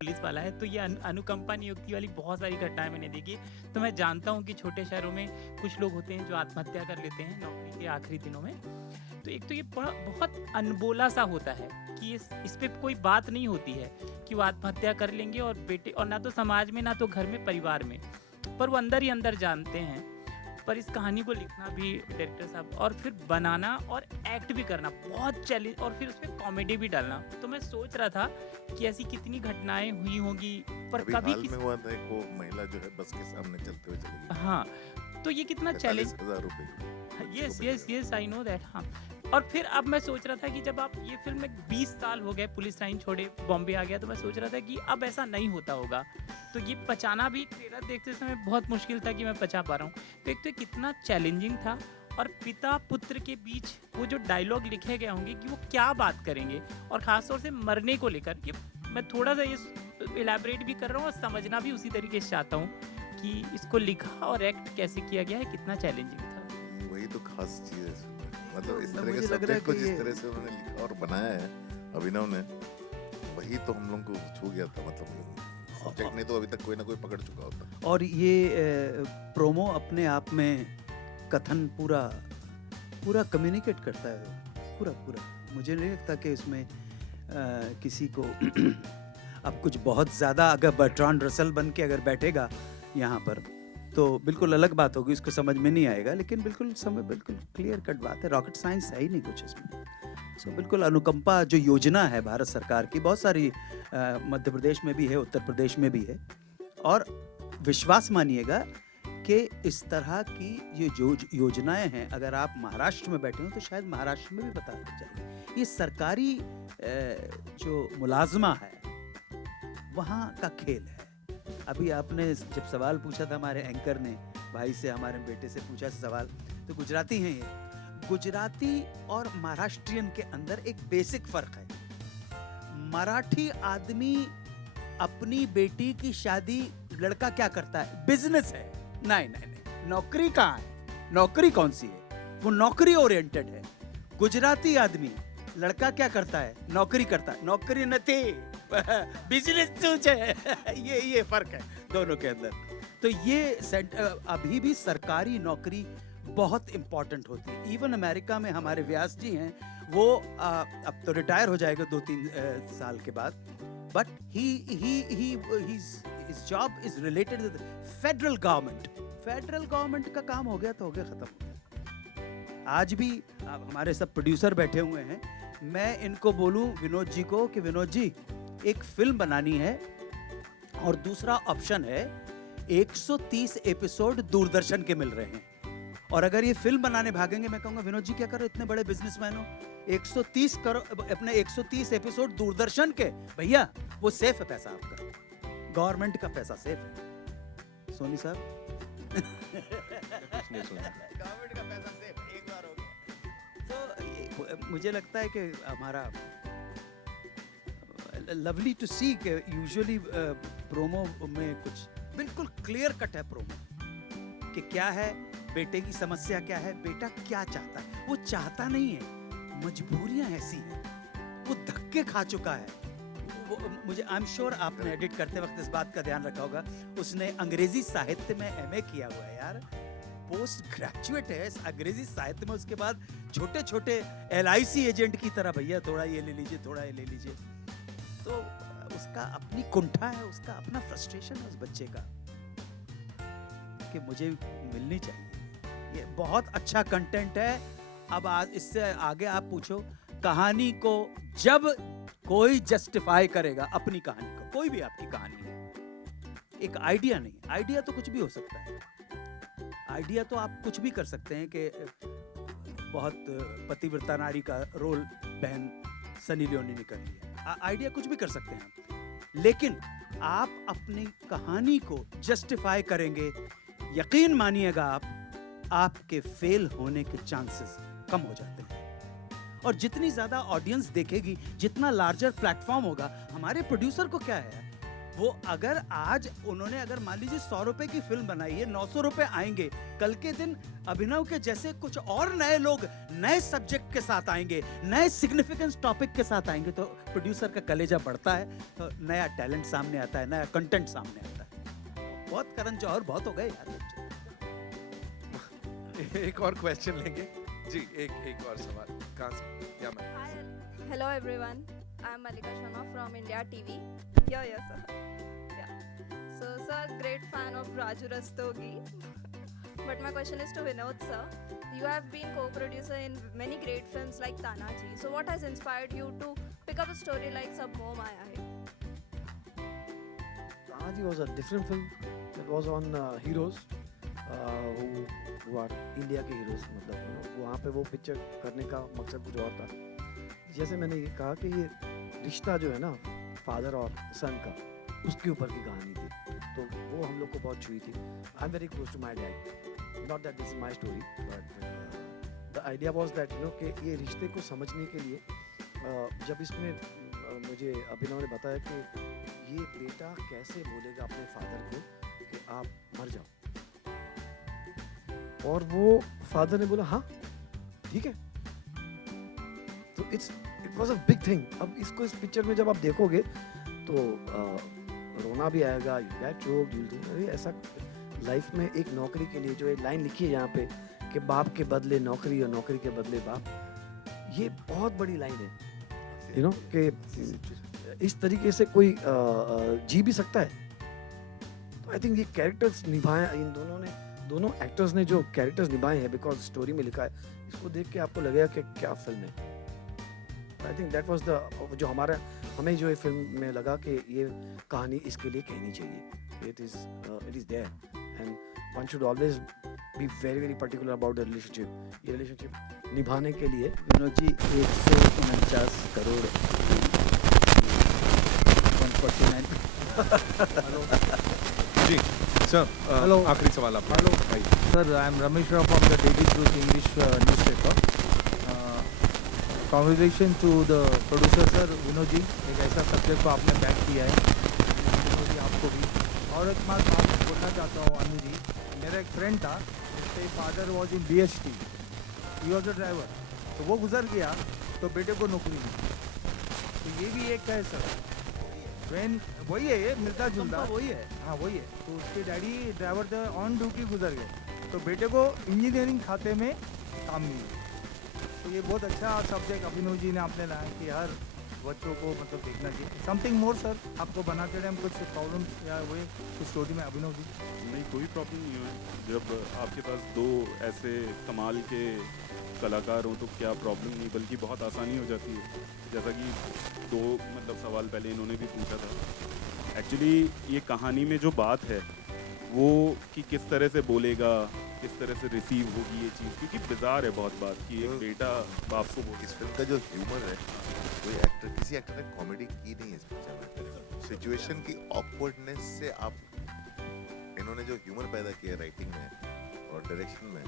Police वाला है, तो ये अनुकंपा नियुक्ति वाली बहुत सारी घटनाएं मैंने देखी। तो मैं जानता हूँ कि छोटे शहरों में कुछ लोग होते हैं जो आत्महत्या कर लेते हैं नौकरी के आखिरी दिनों में। तो एक तो ये बहुत अनबोला सा होता है कि इस पे कोई बात नहीं होती है कि वो आत्महत्या कर लेंगे, और बेटे, और ना तो समाज में ना तो घर में परिवार में, पर वो अंदर ही अंदर जानते हैं। पर इस कहानी को लिखना भी डायरेक्टर साहब, और फिर बनाना और एक्ट भी करना बहुत चैलेंज, और फिर उसमें कॉमेडी भी डालना। तो मैं सोच रहा था कि ऐसी कितनी घटनाएं हुई होंगी, पर अभी कभी हाल में हुआ था एक, वो महिला जो है बस के सामने चलते हुए चली गई, हाँ, तो ये कितना चैलेंज। 45,000 रुपए की। Yes yes yes, I know that. हाँ, और फिर अब मैं सोच रहा था कि जब आप ये फिल्म में 20 साल हो गए, पुलिस लाइन छोड़े बॉम्बे आ गया, तो मैं सोच रहा था कि अब ऐसा नहीं होता होगा। तो ये पचाना भी ट्रेलर देखते समय बहुत मुश्किल था कि मैं पचा पा रहा हूँ। तो एक तो ये कितना चैलेंजिंग था, और पिता पुत्र के बीच वो जो डायलॉग लिखे गए होंगे कि वो क्या बात करेंगे, और ख़ासतौर से मरने को लेकर, ये मैं थोड़ा सा ये इलेबरेट भी कर रहा हूँ और समझना भी उसी तरीके से चाहता हूँ कि इसको लिखा और एक्ट कैसे किया गया है, कितना चैलेंजिंग था। वही तो खास चीज है इसमें। मतलब इस तरह के मुझे लग रहा है सब्जेक्ट को कि जिस ये तरह से उन्होंने लिखा और बनाया है अभिनव ने, वही तो हम लोग को छू गया था। मतलब सब्जेक्ट नहीं तो अभी तक कोई ना कोई पकड़ चुका होता। और ये प्रोमो अपने आप में कथन पूरा पूरा कम्युनिकेट करता है, पूरा पूरा। मुझे नहीं लगता कि इसमें किसी को अब कुछ बहुत ज़्यादा, अगर बर्ट्रांड रसल बन के अगर बैठेगा यहाँ पर तो बिल्कुल अलग बात होगी, उसको समझ में नहीं आएगा। लेकिन बिल्कुल क्लियर कट बात है, रॉकेट साइंस है ही नहीं कुछ इसमें। सो बिल्कुल अनुकंपा जो योजना है भारत सरकार की, बहुत सारी मध्य प्रदेश में भी है, उत्तर प्रदेश में भी है, और विश्वास मानिएगा कि इस तरह की ये जो योजनाएं हैं, अगर आप महाराष्ट्र में बैठे हो तो शायद महाराष्ट्र में भी बता दी जाएगी। ये सरकारी जो मुलाजमा है वहाँ का खेल है। अभी आपने जब सवाल पूछा था हमारे एंकर ने, भाई से, हमारे बेटे से पूछा सवाल, तो गुजराती हैं ये। गुजराती और महाराष्ट्रियन के अंदर एक बेसिक फर्क है। मराठी आदमी अपनी बेटी की शादी, लड़का क्या करता है, बिजनेस है। नहीं नहीं नहीं, नौकरी कहाँ है, नौकरी कौन सी है, वो नौकरी ओरिएंटेड है। गुजराती आदमी, लड़का क्या करता है, नौकरी करता है, नौकरी नहीं बिजनेस है। ये फर्क है दोनों के अंदर। तो ये अभी भी सरकारी नौकरी बहुत इंपॉर्टेंट होती है। इवन अमेरिका में हमारे व्यास जी हैं, वो अब तो रिटायर हो जाएगा 2-3 साल के बाद, but his job is related to the federal government. Federal government का काम हो गया तो हो गया, खत्म हो गया। आज भी अब हमारे सब प्रोड्यूसर बैठे हुए हैं, मैं इनको बोलूं विनोद जी को कि विनोद जी एक फिल्म बनानी है, और दूसरा ऑप्शन है 130 एपिसोड दूरदर्शन के मिल रहे हैं, और अगर ये फिल्म बनाने भागेंगे, मैं कहूँगा विनोद जी क्या करो, इतने बड़े बिजनेसमैन हो, 130 करो अपने 130 एपिसोड दूरदर्शन के, भैया वो सेफ है पैसा आपका, गवर्नमेंट का पैसा सेफ है। सोनी साहब गवर्नमेंट का पैसा सेफ, एक बार हो गया। तो मुझे लगता है कि हमारा लवली टू सी के यूजुअली प्रोमो में कुछ बिल्कुल क्लियर कट है प्रोमो कि क्या है, बेटे की समस्या क्या है, बेटा क्या चाहता है। वो चाहता नहीं है, मजबूरियां ऐसी हैं, वो धक्के खा चुका है। मुझे आई एम श्योर आपने एडिट करते वक्त इस बात का ध्यान रखा होगा, उसने अंग्रेजी साहित्य में एमए किया हुआ है यार, पोस्ट ग्रेजुएट है अंग्रेजी साहित्य में। उसके बाद छोटे छोटे LIC एजेंट की तरह, भैया थोड़ा ये ले लीजिए, थोड़ा ये ले लीजिए। तो उसका अपनी कुंठा है, उसका अपना फ्रस्ट्रेशन है उस बच्चे का कि मुझे मिलनी चाहिए। ये बहुत अच्छा कंटेंट है। अब आज इससे आगे आप पूछो, कहानी को जब कोई जस्टिफाई करेगा, अपनी कहानी को, कोई भी आपकी कहानी है, एक आइडिया नहीं, आइडिया तो कुछ भी हो सकता है, आइडिया तो आप कुछ भी कर सकते हैं कि बहुत पतिव्रता नारी का रोल बहन सनी लियोनी ने कर लिया, आइडिया कुछ भी कर सकते हैं, लेकिन आप अपनी कहानी को जस्टिफाई करेंगे, यकीन मानिएगा आपके फेल होने के चांसेस कम हो जाते हैं। और जितनी ज्यादा ऑडियंस देखेगी, जितना लार्जर प्लेटफॉर्म होगा, हमारे प्रोड्यूसर को क्या है, वो अगर आज उन्होंने अगर मान लीजिए 100 रुपए की फिल्म बनाई है, 900 रुपए आएंगे, कल के दिन अभिनव के जैसे कुछ और नए लोग नए सब्जेक्ट के साथ आएंगे, नए सिग्निफिकेंस टॉपिक के साथ आएंगे, तो प्रोड्यूसर का कलेजा बढ़ता है, तो नया टैलेंट सामने आता है, नया कंटेंट सामने आता है। बहुत करण जौहर बहुत हो गए यार। एक और क्वेश्चन लेंगे जी, एक और सवाल कहाँ से? या मैं Hi, hello everyone. I'm Malika Sharma from India TV. Yeah, sir. Yeah. So, sir, great fan of Raju Rastogi. But my question is to Vinod, sir. You have been co-producer in many great films like Tanaji. So, what has inspired you to pick up a story like Sab Moh Maya Hai? Tanaji was a different film. It was on heroes who are India के heroes. मतलब वहाँ पे वो picture करने का मकसद कुछ और था। जैसे मैंने ये कहा कि ये रिश्ता जो है ना फादर और सन का, उसके ऊपर की कहानी थी, तो वो हम लोग को बहुत छुई थी। I am very close to my dad, not that this is my story, but the idea was that कि ये रिश्ते को समझने के लिए जब इसमें मुझे अभिनव ने बताया कि ये बेटा कैसे बोलेगा अपने फादर को कि आप मर जाओ, और वो फादर ने बोला हाँ ठीक है, तो it was a big thing. अब इसको इस पिक्चर में जब आप देखोगे तो रोना भी आएगा, अरे ऐसा लाइफ में एक नौकरी के लिए जो एक लाइन लिखी है यहाँ पे कि बाप के बदले नौकरी और नौकरी के बदले बाप, ये बहुत बड़ी लाइन है, यू नो कि इस तरीके से कोई जी भी सकता है। तो आई थिंक ये कैरेक्टर्स निभाए इन दोनों एक्टर्स ने जो कैरेक्टर्स निभाए हैं, बिकॉज स्टोरी में लिखा है, इसको देख के आपको लगेगा कि क्या फिल्म है। I think that was the जो हमें जो ये फिल्म में लगा कि ये कहानी इसके लिए कहनी चाहिए। It is there and one should always be very very particular about the relationship. ये रिलेशनशिप निभाने के लिए विनोद जी 149 करोड़ 149 जी सर, Hello. आखिरी सवाल आपका। Hello. भाई Sir, I am Ramesh Rao from the Daily Truth English newspaper. Congratulations to the producer sir, Vinod ji, एक ऐसा सब्जेक्ट को आपने बैक किया है, विनोद जी आपको भी। और एक बात आप बोलना चाहता हूँ अनु जी, मेरा एक फ्रेंड था, उसके father was in BHT, he was a driver, तो वो गुजर गया तो बेटे को नौकरी मिली, तो ये भी एक है सर, वही है, ये मिलता जुलता वही है। हाँ वही है। तो उसके डैडी ड्राइवर थे, ऑन ड्यूटी गुजर गए, तो बेटे को इंजीनियरिंग खाते में काम मिला। तो ये बहुत अच्छा सब्जेक्ट अभिनव जी ने आपने लाया कि हर बच्चों को मतलब देखना चाहिए। समथिंग मोर सर, आपको बनाते टाइम कुछ प्रॉब्लम या वही कुछ स्टोरी में अभिनव जी? नहीं, कोई प्रॉब्लम नहीं है। जब आपके पास दो ऐसे कमाल के कलाकार हों तो क्या प्रॉब्लम नहीं, बल्कि बहुत आसानी हो जाती है। जैसा कि दो मतलब सवाल पहले इन्होंने भी पूछा था। एक्चुअली ये कहानी में जो बात है वो कि किस तरह से बोलेगा, किस तरह से रिसीव होगी ये चीज़, क्योंकि बिजार है बहुत बात कि एक बेटा बाप को बोले। इस फिल्म का जो ह्यूमर है, किसी एक्टर ने कॉमेडी की नहीं है इस पिक्चर में। सिचुएशन की ऑकवर्डनेस से इन्होंने जो ह्यूमर पैदा किया राइटिंग में और डायरेक्शन में,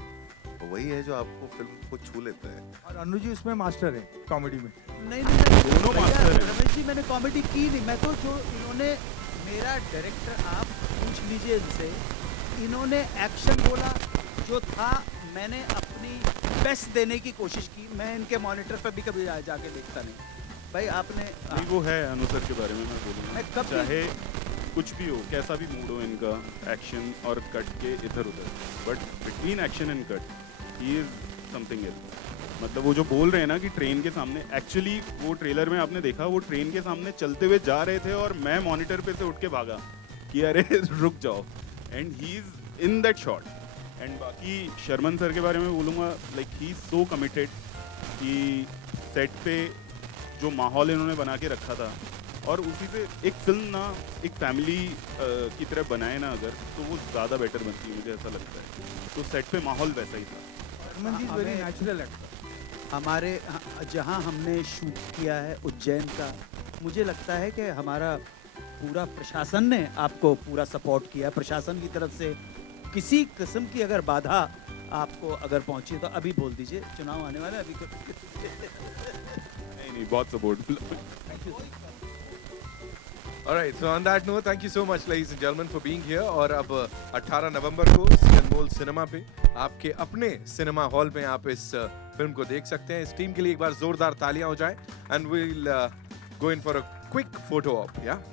तो वही है जो आपको फिल्म को छू लेता है। और अनु जी उसमें मास्टर है कॉमेडी में। नहीं दोनों मास्टर हैं। रमेश जी, मैंने कॉमेडी की नहीं, मैं तो जो इन्होंने मेरा डायरेक्टर, आप पूछ लीजिए इनसे, इन्होंने एक्शन बोला जो था, मैंने अपनी बेस्ट देने की कोशिश की। मैं इनके मॉनिटर पर भी कभी जाके देखता नहीं भाई। आपने नहीं, वो है अनुसर के बारे में मैं बोलूँगा, मैं कब चाहे कुछ भी हो, कैसा भी मूड हो इनका, एक्शन और कट के इधर उधर, but between action and cut he is something else. मतलब वो जो बोल रहे हैं ना कि ट्रेन के सामने, एक्चुअली वो ट्रेलर में आपने देखा, वो ट्रेन के सामने चलते हुए जा रहे थे और मैं मॉनिटर पे से उठ के भागा कि अरे रुक जाओ, and he is in that shot. And बाकी शर्मन सर के बारे में बोलूँगा, like he is so committed कि सेट पे जो माहौल इन्होंने बना के रखा था, और उसी से एक फिल्म ना एक फैमिली की तरह बनाए ना अगर, तो वो ज़्यादा बेटर बनती है, मुझे ऐसा लगता है। तो सेट पे माहौल वैसा ही था। शर्मन जी इज वेरी नेचुरल एक्टर। हमारे जहाँ हमने शूट किया है उज्जैन का, मुझे लगता है कि हमारा पूरा प्रशासन ने आपको पूरा सपोर्ट किया। प्रशासन की तरफ से किसी किस्म की अगर बाधा आपको अगर पहुंची तो अभी बोल दीजिए, चुनाव आने वाला है अभी। नहीं, बहुत support. Thank you. Alright, so on that note, thank you so much, ladies and gentlemen, for being here. और अब 18 नवंबर को सी अनमोल सिनेमा पे आपके अपने सिनेमा हॉल में आप इस फिल्म को देख सकते हैं. इस टीम के लिए एक बार जोरदार तालियां हो जाए. And we'll go in for a quick photo op, yeah?